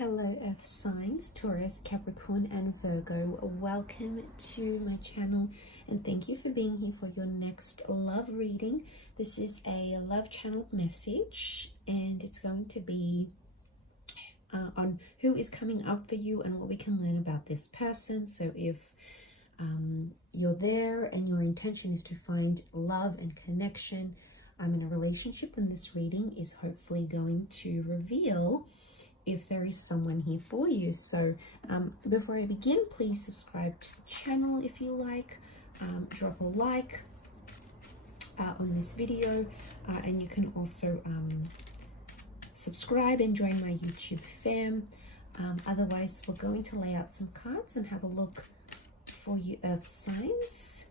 Hello Earth signs, Taurus, Capricorn and Virgo. Welcome to my channel and thank you for being here for your next love reading. This is a love channel message and it's going to be on who is coming up for you and what we can learn about this person. So if you're there and your intention is to find love and connection in a relationship, then this reading is hopefully going to reveal if there is someone here for you. So before I begin, please subscribe to the channel if you like, drop a like on this video, and you can also subscribe and join my YouTube fam. Otherwise, we're going to lay out some cards and have a look for you Earth signs.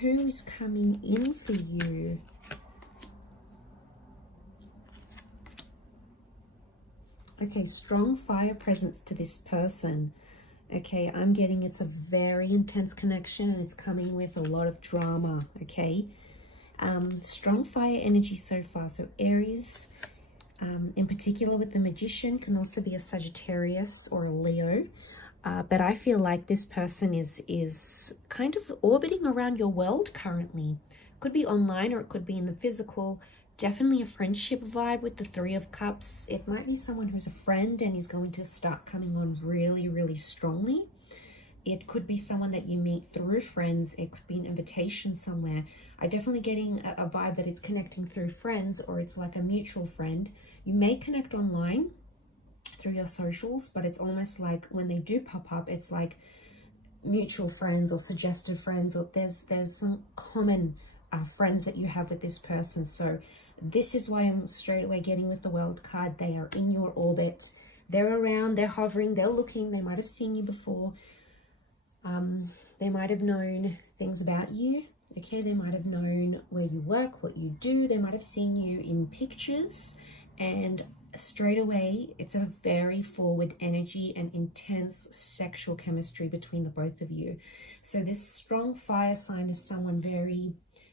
Who's coming in for you? Okay, strong fire presence to this person. Okay, I'm getting it's a very intense connection and it's coming with a lot of drama, okay? Strong fire energy so far. So Aries, in particular with the Magician, can also be a Sagittarius or a Leo. But I feel like this person is kind of orbiting around your world currently. Could be online or it could be in the physical. Definitely a friendship vibe with the Three of Cups. It might be someone who's a friend and is going to start coming on really, really strongly. It could be someone that you meet through friends. It could be an invitation somewhere. I'm definitely getting a vibe that it's connecting through friends or it's like a mutual friend. You may connect online through your socials, but it's almost like when they do pop up, it's like mutual friends or suggested friends, or there's some common friends that you have with this person. So this is why I'm straight away getting with the World card. They are in your orbit. They're around, they're hovering, they're looking. They might have seen you before. They might have known things about you. Okay, they might have known where you work, what you do. They might have seen you in pictures, and straight away it's a very forward energy and intense sexual chemistry between the both of you. So this strong fire sign is someone very,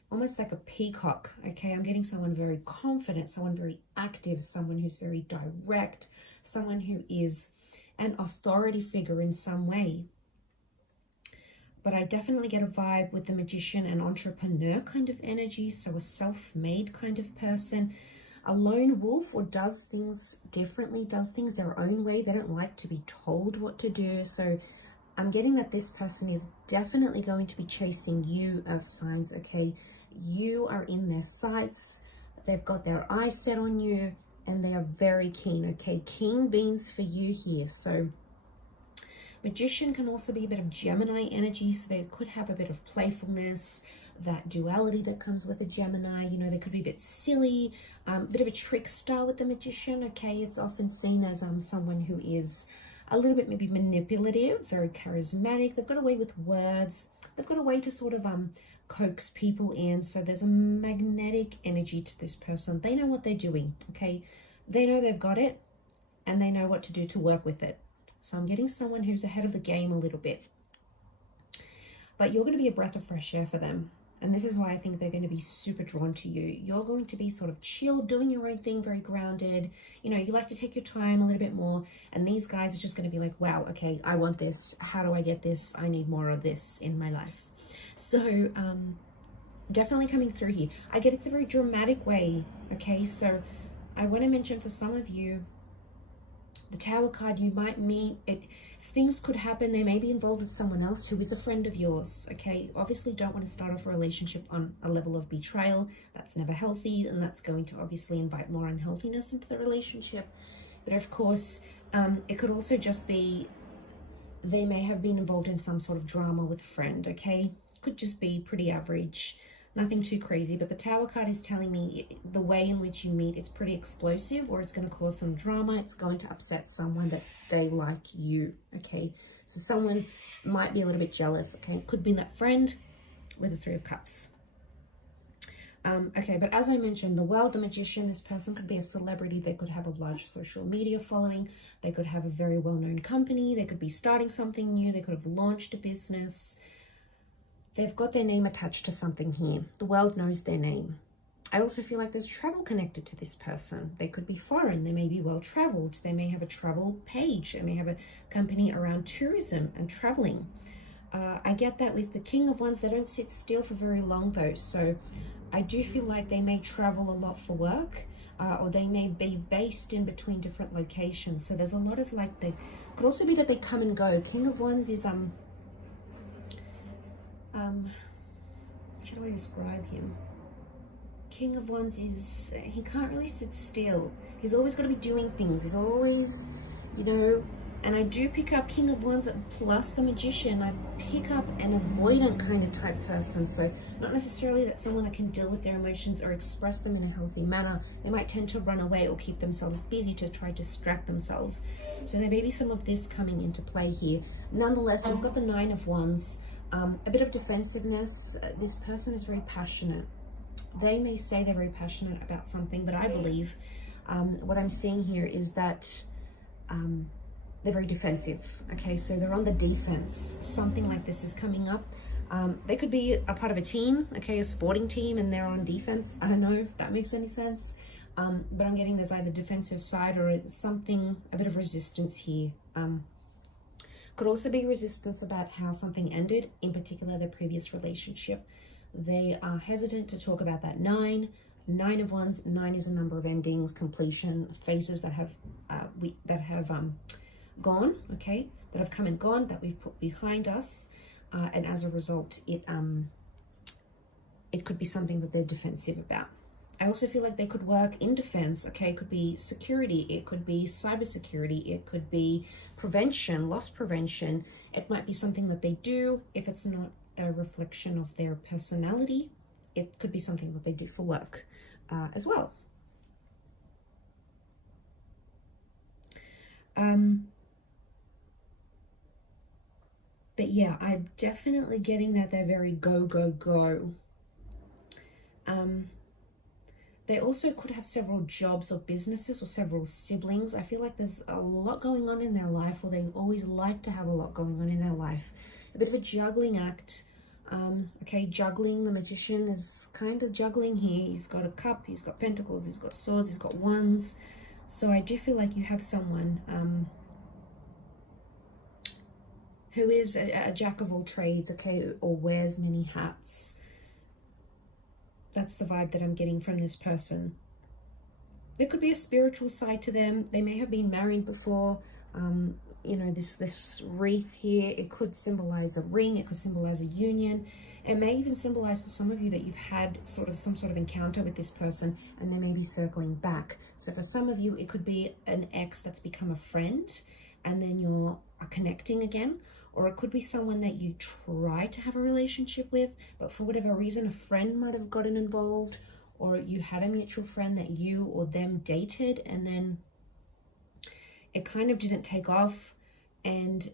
almost like a peacock. Okay, I'm getting someone very confident, someone very active, someone who's very direct, someone who is an authority figure in some way. But I definitely get a vibe with the Magician, an entrepreneur kind of energy, so a self-made kind of person, a lone wolf, or does things differently, does things their own way. They don't like to be told what to do. So I'm getting that this person is definitely going to be chasing you, Earth signs, okay? You are in their sights. They've got their eyes set on you and they are very keen, okay? Keen beans for you here. So Magician can also be a bit of Gemini energy, so they could have a bit of playfulness, that duality that comes with a Gemini. You know, they could be a bit silly, a bit of a trickster with the Magician, okay? It's often seen as someone who is a little bit maybe manipulative, very charismatic. They've got a way with words. They've got a way to sort of coax people in. So there's a magnetic energy to this person. They know what they're doing, okay? They know they've got it and they know what to do to work with it. So I'm getting someone who's ahead of the game a little bit. But you're going to be a breath of fresh air for them. And this is why I think they're going to be super drawn to you. You're going to be sort of chill, doing your own thing, very grounded. You know, you like to take your time a little bit more. And these guys are just going to be like, wow, okay, I want this. How do I get this? I need more of this in my life. So definitely coming through here. I get it's a very dramatic way, okay? So I want to mention for some of you, the Tower card, you might meet it. Things could happen. They may be involved with someone else who is a friend of yours, okay? Obviously don't want to start off a relationship on a level of betrayal. That's never healthy, and that's going to obviously invite more unhealthiness into the relationship. But of course, it could also just be they may have been involved in some sort of drama with a friend, okay? Could just be pretty average. Nothing too crazy, but the Tower card is telling me the way in which you meet is pretty explosive, or it's going to cause some drama. It's going to upset someone that they like you, okay? So someone might be a little bit jealous, okay? It could be that friend with the Three of Cups. Okay, but as I mentioned, the World, the Magician, this person could be a celebrity. They could have a large social media following. They could have a very well-known company. They could be starting something new. They could have launched a business. They've got their name attached to something here. The world knows their name. I also feel like there's travel connected to this person. They could be foreign. They may be well traveled. They may have a travel page. They may have a company around tourism and traveling. I get that with the King of Wands. They don't sit still for very long though. So I do feel like they may travel a lot for work, or they may be based in between different locations. So there's a lot of like, they could also be that they come and go. King of Wands is how do I describe him? King of Wands is, he can't really sit still. He's always got to be doing things. He's always, you know, and I do pick up King of Wands plus the Magician. I pick up an avoidant kind of type person. So not necessarily that someone that can deal with their emotions or express them in a healthy manner. They might tend to run away or keep themselves busy to try to distract themselves. So there may be some of this coming into play here. Nonetheless, we've got the Nine of Wands. A bit of defensiveness. This person is very passionate. They may say they're very passionate about something, but I believe what I'm seeing here is that they're very defensive. Okay, so they're on the defense. Something like this is coming up. They could be a part of a team, okay, a sporting team, and they're on defense. I don't know if that makes any sense, but I'm getting there's either defensive side or something, a bit of resistance here. Could also be resistance about how something ended, in particular their previous relationship. They are hesitant to talk about that Nine of Wands. 9 is a number of endings, completion, phases that have gone, okay, that have come and gone, that we've put behind us, and as a result, it could be something that they're defensive about. I also feel like they could work in defense, okay? It could be security, it could be cybersecurity, it could be prevention, loss prevention. It might be something that they do. If it's not a reflection of their personality, it could be something that they do for work as well. But yeah, I'm definitely getting that they're very go, go, go. They also could have several jobs or businesses or several siblings. I feel like there's a lot going on in their life, or they always like to have a lot going on in their life. A bit of a juggling act. Okay, juggling. The Magician is kind of juggling here. He's got a cup, he's got pentacles, he's got swords, he's got wands. So I do feel like you have someone who is a jack of all trades, okay, or wears many hats. That's the vibe that I'm getting from this person. There could be a spiritual side to them. They may have been married before. You know, this wreath here, it could symbolize a ring, it could symbolize a union. It may even symbolize for some of you that you've had some sort of encounter with this person and they may be circling back. So for some of you, it could be an ex that's become a friend and then you're connecting again. Or it could be someone that you try to have a relationship with, but for whatever reason, a friend might have gotten involved, or you had a mutual friend that you or them dated, and then it kind of didn't take off, and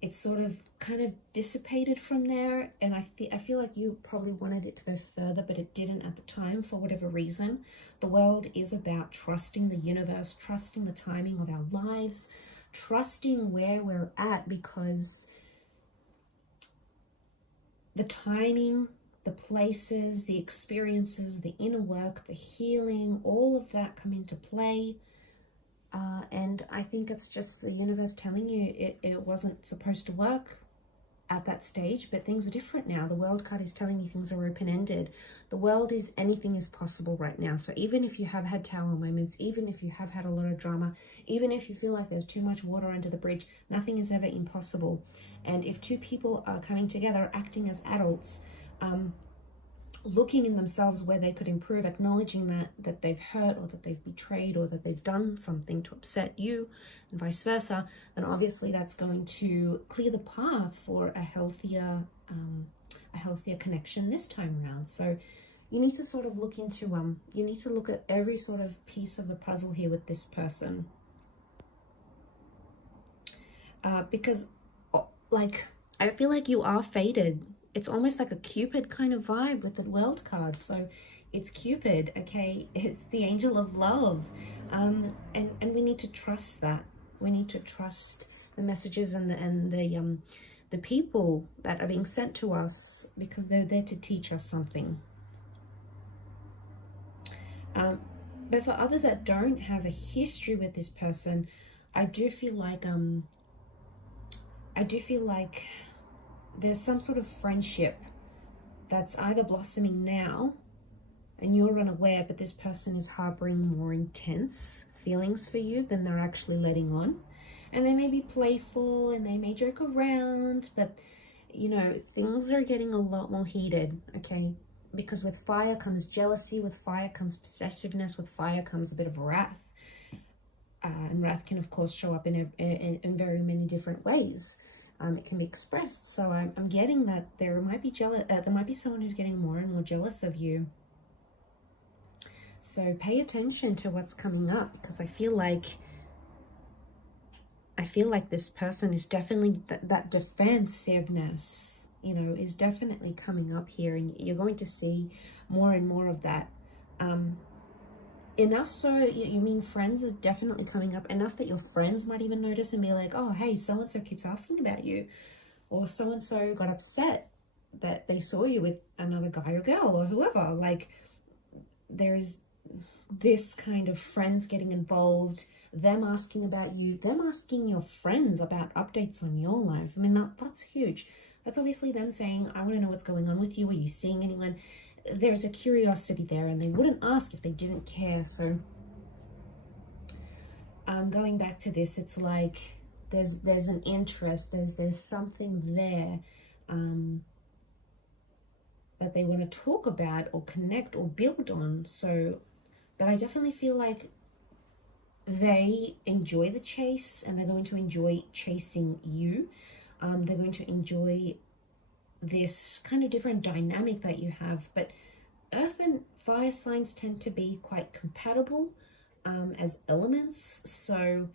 it sort of kind of dissipated from there. And I feel like you probably wanted it to go further, but it didn't at the time for whatever reason. The world is about trusting the universe, trusting the timing of our lives, trusting where we're at, because the timing, the places, the experiences, the inner work, the healing, all of that come into play. And I think it's just the universe telling you it wasn't supposed to work at that stage, but things are different now. The World card is telling you things are open-ended. The world is, anything is possible right now. So even if you have had tower moments, even if you have had a lot of drama, even if you feel like there's too much water under the bridge, nothing is ever impossible. And if two people are coming together, acting as adults, looking in themselves where they could improve, acknowledging that they've hurt or that they've betrayed or that they've done something to upset you and vice versa, then obviously that's going to clear the path for a healthier connection this time around. So you need to sort of look into, you need to look at every sort of piece of the puzzle here with this person. Because like, I feel like you are fated. It's almost like a Cupid kind of vibe with the World card. So it's Cupid, okay? It's the angel of love. And we need to trust that. We need to trust the messages and the people that are being sent to us, because they're there to teach us something. But for others that don't have a history with this person, I do feel like there's some sort of friendship that's either blossoming now and you're unaware, but this person is harboring more intense feelings for you than they're actually letting on. And they may be playful and they may joke around, but you know, things are getting a lot more heated, okay? Because with fire comes jealousy, with fire comes possessiveness, with fire comes a bit of wrath. And wrath can, of course, show up in very many different ways. It can be expressed. So I'm getting that there might be there might be someone who's getting more and more jealous of you. So pay attention to what's coming up, because I feel like this person is definitely that defensiveness, you know, is definitely coming up here, and you're going to see more and more of that. Enough so, you mean friends are definitely coming up, enough that your friends might even notice and be like, oh, hey, so-and-so keeps asking about you, or so-and-so got upset that they saw you with another guy or girl or whoever. Like, there's this kind of friends getting involved, them asking about you, them asking your friends about updates on your life. I mean, that's huge. That's obviously them saying, I want to know what's going on with you. Are you seeing anyone? There's a curiosity there, and they wouldn't ask if they didn't care. So going back to this, it's like there's an interest, there's something there that they want to talk about or connect or build on. So, but I definitely feel like they enjoy the chase, and they're going to enjoy chasing you. They're going to enjoy this kind of different dynamic that you have. But earth and fire signs tend to be quite compatible as elements. So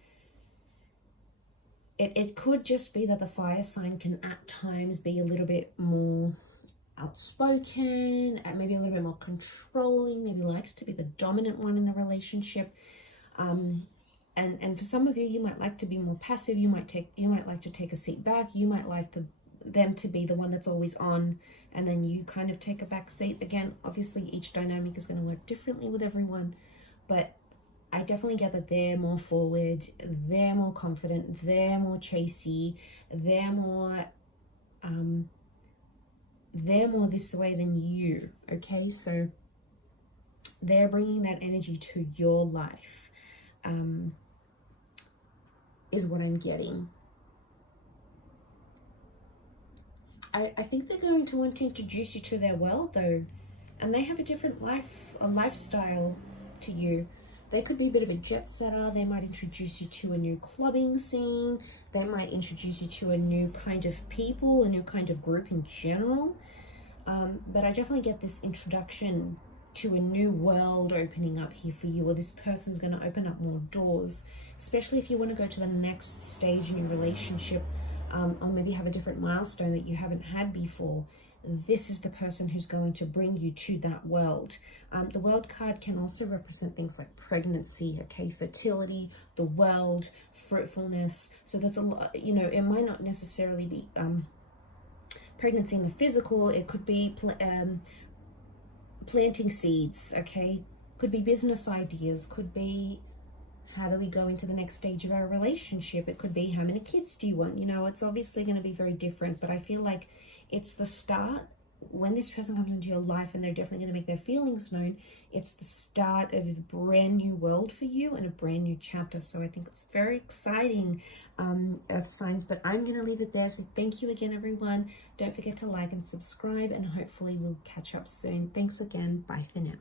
it could just be that the fire sign can at times be a little bit more outspoken, and maybe a little bit more controlling, maybe likes to be the dominant one in the relationship. And for some of you, you might like to be more passive. You might like to take a seat back. You might like them to be the one that's always on, and then you kind of take a back seat. Again, obviously each dynamic is going to work differently with everyone, but I definitely get that they're more forward, they're more confident, they're more chasey, they're more this way than you. Okay, so they're bringing that energy to your life, is what I'm getting. I think they're going to want to introduce you to their world, though, and they have a different lifestyle to you. They could be a bit of a jet setter. They might introduce you to a new clubbing scene. They might introduce you to a new kind of people, a new kind of group in general. But I definitely get this introduction to a new world opening up here for you, or this person's going to open up more doors, especially if you want to go to the next stage in your relationship, or maybe have a different milestone that you haven't had before. This is the person who's going to bring you to that world. The world card can also represent things like pregnancy, okay, fertility, the world, fruitfulness. So that's a lot, you know, it might not necessarily be pregnancy in the physical. It could be planting seeds, okay, could be business ideas, could be how do we go into the next stage of our relationship. It could be how many kids do you want. You know, it's obviously going to be very different, but I feel like it's the start. When this person comes into your life, and they're definitely going to make their feelings known, it's the start of a brand new world for you and a brand new chapter. So I think it's very exciting, earth signs, but I'm going to leave it there. So thank you again, everyone. Don't forget to like and subscribe, and hopefully we'll catch up soon. Thanks again. Bye for now.